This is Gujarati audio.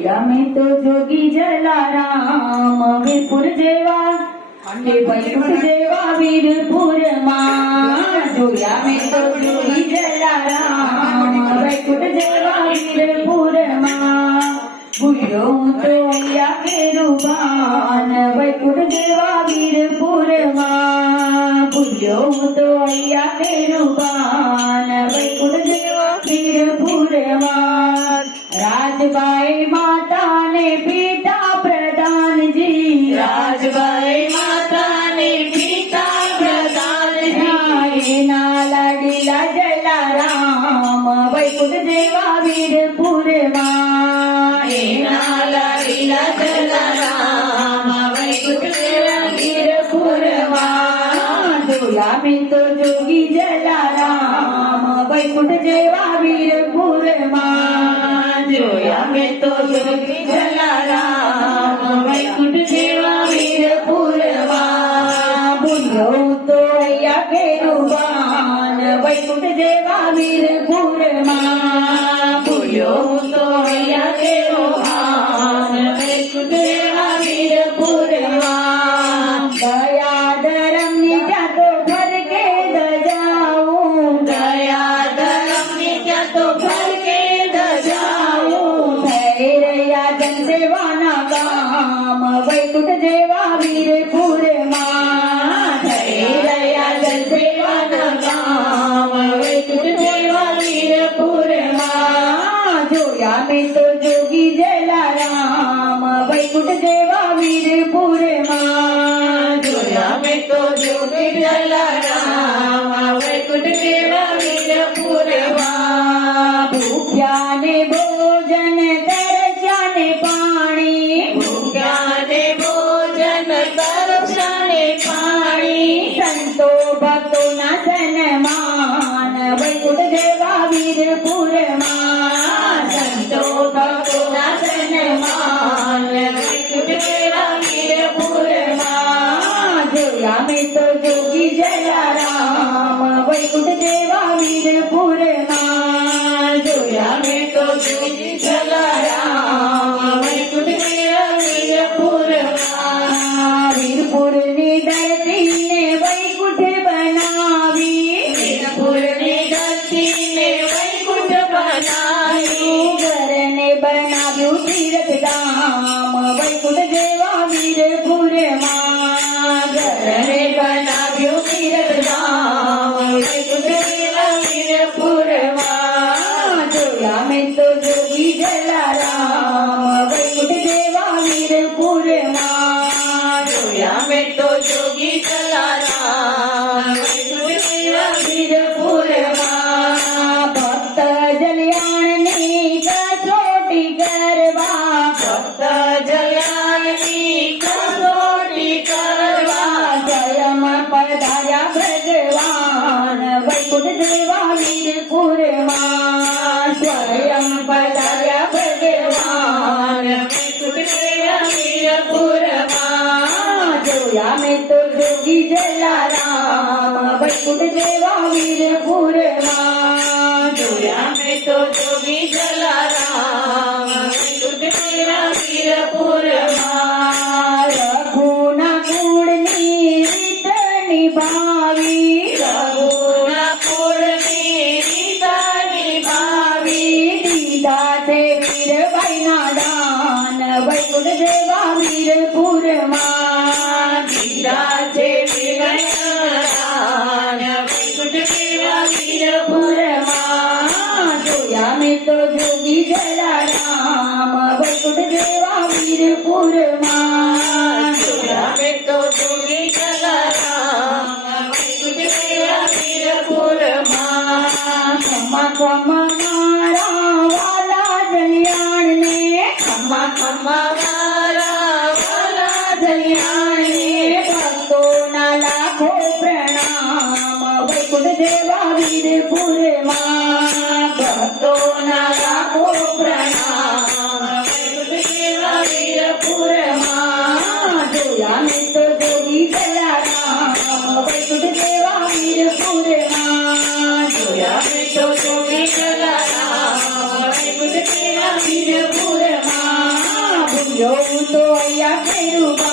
જોયા મેં તો જોગી જલારામ વીરપુર જેવા કે વૈકુંઠ જેવા વીરપુરમાં જોયા મેં તો જોગી જલારામ વૈકુંઠ જેવા વીરપુરમાં ભૂલ્યો હું તો અહીંયા કેરુબાન વૈકુંઠ જેવા વીરપુરમાં ભૂલ્યો હું તો અહીંયા કેરુબાન વૈકુંઠ જેવા વીરપુરમાં રાજબાઈ માતાને પિતા પ્રધાનજી રાજબાઈ માતાને પિતા પ્રધાનજી એના લાડીલા જલારામ વૈકુંઠ જેવા વીરપુરમાં એના લાડીલા જલારામ વૈકુંઠ જેવા વીરપુરમાં જોયા મેં તો જોગી જલારામ વૈકુંઠ જેવા વીરપુરમાં જોયા મેં તો જોગી જલારામ વૈકુંઠ જેવા વીરપુરમાં ભૂલ્યો તો અહીંયા કેરુબાન વૈકુંઠ જેવા વીરપુરમાં ભૂલ્યો તો અહીંયા કેરુબાન વૈકુંઠ જેવા વીરપુરમાં દયા ધરમની જાતો ફરકે દજાવું દયા ધરમની ત્યાં તો ફરકે દજાવું થઈ રહ્યા જનસેવાના કામ વૈકુંઠ જેવા વીરપુરમાં થઈ રહ્યા જનસેવાના કામ વૈકુંઠ જેવા વીરપુરમાં જોયા મેં તો જોગી જલારામ વૈકુંઠ જેવા વીરપુરમાં જોયા મેં તો જોગી જલારામ વૈકુંઠ જેવા વીરપુરમાં ભૂખ્યા ને ભોજન તરસ્યા ને પાણી ભૂખ્યા ને ભોજન તરસ્યા ને પાણી સંતો ભક્તોના સન્માન વૈકુંઠ જેવા વીરપુરમાં સંતો ભક્તોના સન્માન વૈકુંઠ જેવા વીરપુરમાં જોયા મેં તો જોગી જલારામ વૈકુંઠ જેવા વીરપુરમાં જોયા મેં તો જોગી જલારામ વૈકુંઠ જેવા વીરપુરમાં વીરપુરની ધરતીને વૈકુંઠ બનાવી વીરપુરની ધરતીને વૈકુંઠ બનાવ્યું ઘરને બનાવ્યું તીર્થધામ વૈકુંઠ જેવા વીરપુરમાં ઘરને બનાવ્યું તીર્થધામ વૈકુંઠ જેવા વીરપુરમાં જોયા મેં તો જોગી જલારામ વૈકુંઠ જેવા વીરપુરમાં જોયા મેં તો જોગી જલારામ વૈકુંઠ જેવા વીરપુરમાં ભક્ત જલ્યાણની કસોટી કરવા ભક્ત જયાની કસોટી કરવા જયમ પધાર્યા ભગવાન વૈકુંઠ જેવા વીરપુરમાં સ્વયં પધાર્યા ભગવાન વૈકુંઠ જેવા વીરપુરમાં જોયા મેં તો જોગી જલારામ વૈકુંઠ જેવા વીરપુરમાં જોયા મેં તો જોગી જલારામ વૈકુંઠ જેવા વીરપુરમાં રઘુના કુળની રીત નિભાવી રઘુના કુળની રીત નિભાવી દીધા છે વીરબાઈના દાન વૈકુંઠ જેવા વીરપુરમાં દીધા છે વીરનારાયણ વૈકુંઠ જેવા વીરપુરમાં જોયા મેં તો જોગી જલારામ વૈકુંઠ જેવા વીરપુરમાં જોયા મેં તો જોગી જલારામ વૈકુંઠ જેવા વીરપુરમાં ખમા ખમા મારા વાલા જલિયાણને ખમ્મા ખમ્મા મારા વાલા જલિયાણને ભક્તોના લાખો પ્રણામ વૈકુંઠ જેવા વીરપુરમાં ભક્તોના લાખો પ્રણામ વૈકુંઠ જેવા વીરપુરમાં જોયા મેં તો જોગી જલારામ વૈકુંઠ જેવા વીરપુરમાં જોયા મેં તો જોગી જલારામ વૈકુંઠ જેવા વીરપુરમાં ખેરુબા